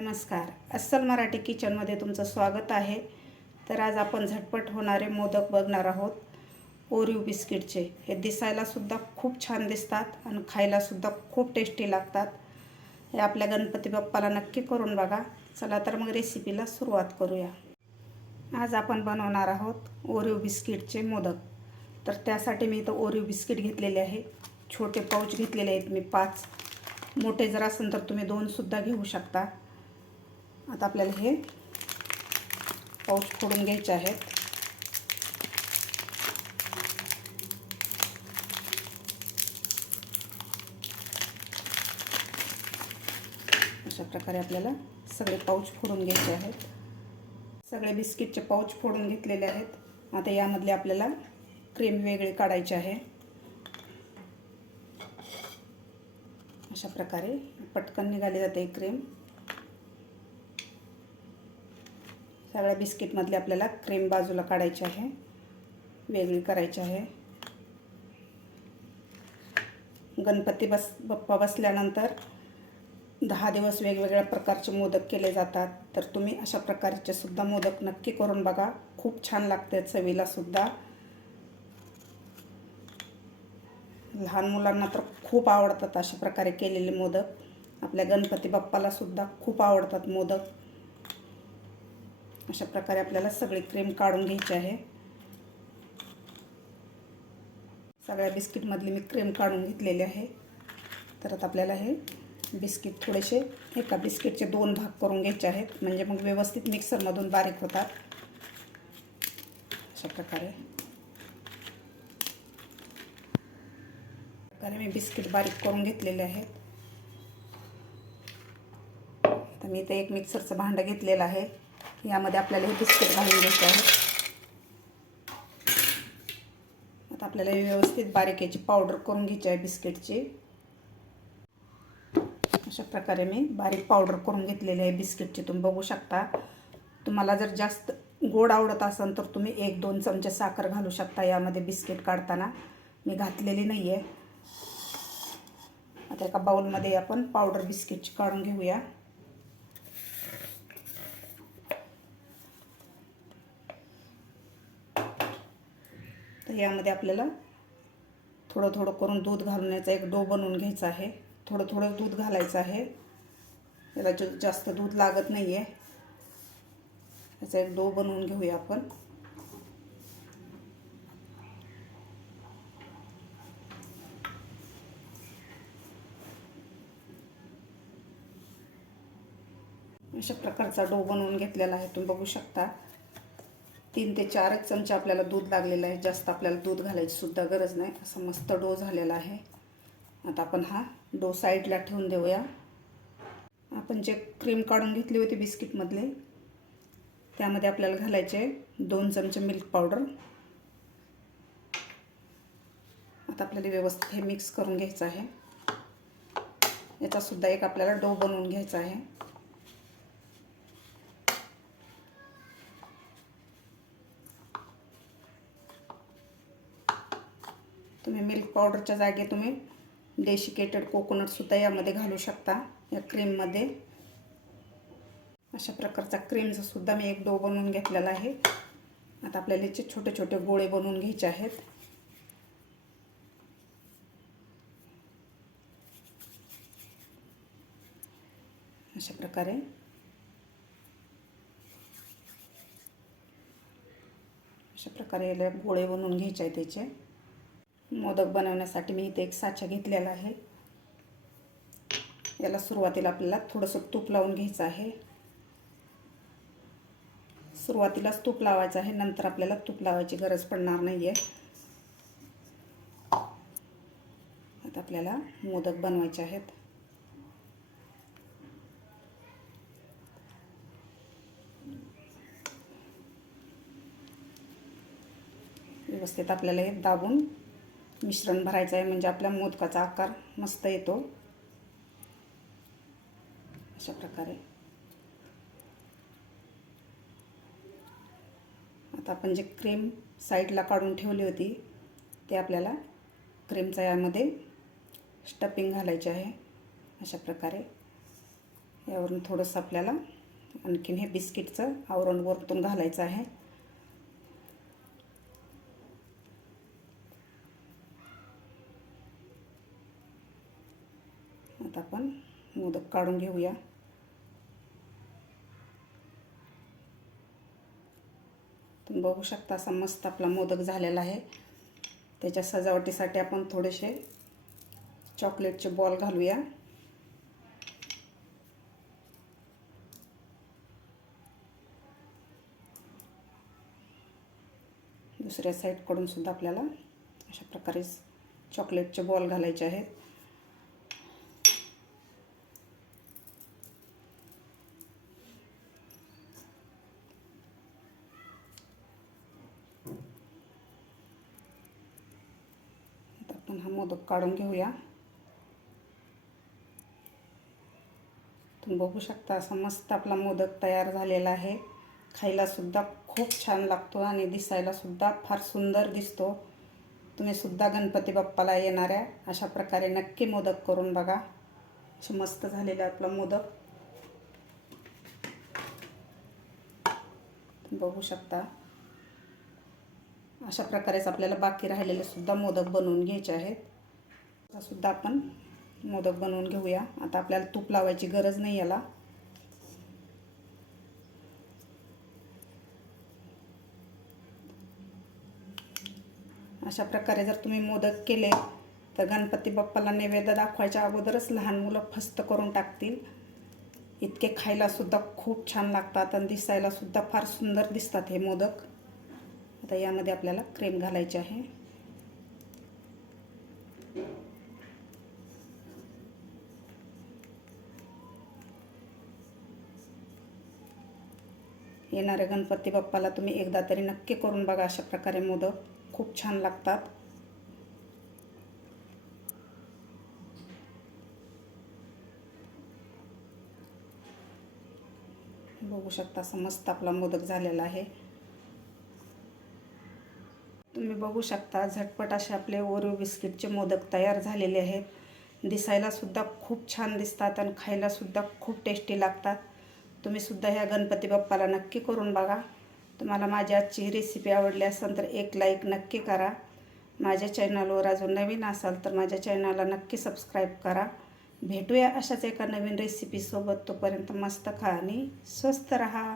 नमस्कार, अस्सल मराठी किचनमध्ये तुमचं स्वागत आहे। तर आज आपण झटपट होणारे मोदक बघणार आहोत। ओरिओ बिस्किटचे हे दिसायला सुद्धा खूप छान दिसतात आणि खायला सुद्धा खूप टेस्टी लागतात। हे आपल्या गणपती बाप्पाला नक्की करून बघा। चला तर मग रेसिपीला सुरुवात करूया। आज आपण बनवणार आहोत ओरिओ बिस्किटचे मोदक। तर त्यासाठी मी इथं ओरिओ बिस्किट घेतलेले आहे। छोटे पाउच घेतलेले आहेत मी 5, मोठे जर असेल तर तुम्ही 2 सुद्धा घेऊ शकता। आता आपल्याला हे पाउच फोडून घ्यायचे आहेत। अशा प्रकारे आपल्याला सगळे पाउच फोडून घ्यायचे आहेत। सगळे बिस्किटचे पाउच फोडून घेतलेले आहेत। आता यामधले आपल्याला क्रीम वेगळे काढायचे आहे। अशा प्रकारे पटकन निघाली जाते क्रीम। सगळ्या बिस्किटमधले आपल्याला क्रीम बाजूला काढायची आहे, वेगळी करायची आहे। गणपती बाप्पा बसल्यानंतर 10 दिवस वेगवेगळ्या प्रकारचे मोदक केले जातात। तर तुम्ही अशा प्रकारचे सुद्धा मोदक नक्की करून बघा, खूप छान लागते चवीला सुद्धा। लहान मुलांना तर खूप आवडतात अशा प्रकारे केलेले मोदक। आपल्या गणपती बाप्पाला सुद्धा खूप आवडतात मोदक। अशा प्रकारे आपल्याला सगळी क्रीम काढून घ्यायची आहे। सगळ्या बिस्किटमधली मी क्रीम काढून घेतलेली आहे। तर आता आपल्याला हे बिस्किट थोडेसे एका बिस्किटचे 2 भाग करून घ्यायचे आहेत, म्हणजे मग व्यवस्थित मिक्सरमधून बारीक होतात। अशा प्रकारे मी बिस्किट बारीक करून घेतलेले आहेत। आता मी इथे एक मिक्सरचं भांडं घेतलेलं आहे। यामध्ये आपल्याला हे बिस्किट घालून घ्यायचे आहे। आता आपल्याला व्यवस्थित बारीक याची पावडर करून घ्यायची आहे बिस्किटची। अशा प्रकारे मी बारीक पावडर करून घेतलेली आहे बिस्किटची। तुम्ही बघू शकता। तुम्हाला जर जास्त गोड आवडत असेल तर तुम्ही 1-2 चमचे साखर घालू शकता यामध्ये बिस्किट काढताना। मी घातलेली नाही आहे। आता एका बाउलमध्ये आपण पावडर बिस्किटची काढून घेऊया। तर यामध्ये आपल्याला थोडं थोडं करून दूध घालून याचा एक डो बनवून घ्यायचा आहे। थोडं थोडं दूध घालायचं आहे, याला जास्त दूध लागत नाही आहे। याचा एक डो बनवून घेऊया आपण। अशा प्रकारचा डो बनवून घेतलेला आहे। तुम्ही बघू शकता 3 ते 4 चमचे आपल्याला दूध लागलेलं आहे। जास्त आपल्याला दूध घालायची सुद्धा गरज नाही। असा मस्त डो झालेला आहे। आता आपण हा डो साईडला ठेवून देऊया। आपण जे क्रीम काढून घेतली होती बिस्किटमधले, त्यामध्ये आपल्याला घालायचे 2 चमचे मिल्क पावडर। आता आपल्याला व्यवस्थित हे मिक्स करून घ्यायचं आहे। याचा सुद्धा एक आपल्याला डो बनवून घ्यायचा आहे। तुम्ही मिल्क पावडरच्या जागी तुम्ही डेसिकेटेड कोकोनट सुद्धा यामध्ये घालू शकता या क्रीममध्ये। अशा प्रकारचा क्रीमचा सुद्धा मी एक डो बनवून घेतलेला आहे। आता आपल्याला याचे छोटे छोटे गोळे बनवून घ्यायचे आहेत। अशा प्रकारे याला गोळे बनवून घ्यायचे आहेत त्याचे। मोदक बनवण्यासाठी मी इथे एक साचा घेतलेला आहे। याला सुरुवातीला आपल्याला थोडंसं तूप लावून घ्यायचं आहे। सुरुवातीलाच तूप लावायचं आहे, नंतर आपल्याला तूप लावायची गरज पडणार नाही आहे। आता आपल्याला मोदक बनवायचे आहेत। व्यवस्थित आपल्याला हे दाबून मिश्रण भरायचं आहे, म्हणजे आपल्या मोदकाचा आकार मस्त येतो। अशा प्रकारे आता आपण जे क्रीम साईडला काढून ठेवली होती ते आपल्याला क्रीमचा यामध्ये स्टफिंग घालायची आहे। अशा प्रकारे यावरून थोडंसं आपल्याला आणखीन हे बिस्किटचं आवरण वरतून घालायचं आहे. आता आपण मोदक काढून घेऊया. तुम्ही बघू शकता असा मस्त आपला मोदक झालेला आहे. त्याच्या सजावटीसाठी आपण थोडेसे चॉकलेटचे बॉल घालूया. दुसऱ्या साईडकडून सुद्धा आपल्याला अशा प्रकारे चॉकलेटचे बॉल घालायचे आहेत. आपण हा मोदक काढून घेऊया. तुम्ही बघू शकता असा मस्त आपला मोदक तयार झालेला आहे. खायला सुद्धा खूप छान लागतो आणि दिसायला सुद्धा फार सुंदर दिसतो. तुम्ही सुद्धा गणपती बाप्पाला येणाऱ्या अशा प्रकारे नक्की मोदक करून बघा. असे मस्त झालेले आपला मोदक तुम्ही बघू शकता. अशा प्रकारेच आपल्याला बाकी राहिलेले सुद्धा मोदक बनवून घ्यायचे आहेत. आता सुद्धा आपण मोदक बनवून घेऊया. आता आपल्याला तूप लावायची गरज नाही याला. अशा प्रकारे जर तुम्ही मोदक केले तर गणपती बाप्पाला नैवेद्य दाखवायच्या अगोदरच लहान मुलं फस्त करून टाकतील. इतके खायला सुद्धा खूप छान लागतात आणि दिसायला सुद्धा फार सुंदर दिसतात हे मोदक. आता यामध्ये आपल्याला क्रीम घालायची आहे. येणाऱ्या गणपती बाप्पाला तुम्ही एकदा तरी नक्की करून बघा. अशा प्रकारे मोदक खूप छान लागतात. बघू शकता असं मस्त आपला मोदक झालेला आहे. तुम्ही बघू शकता झटपट असे आपले ओरिओ बिस्किटचे मोदक तयार झालेले आहेत. दिसायला सुद्धा खूप छान दिसतात आणि खायला सुद्धा खूप टेस्टी लागतात. तुम्ही सुद्धा ह्या गणपती बाप्पाला नक्की करून बघा. तुम्हाला माझी आजची ही रेसिपी आवडली असेल तर एक लाईक नक्की करा. माझ्या चॅनलवर अजून नवीन असाल तर माझ्या चॅनलला नक्की सबस्क्राईब करा. भेटूया अशाच एका नवीन रेसिपीसोबत. तोपर्यंत मस्त खा आणि स्वस्त रहा.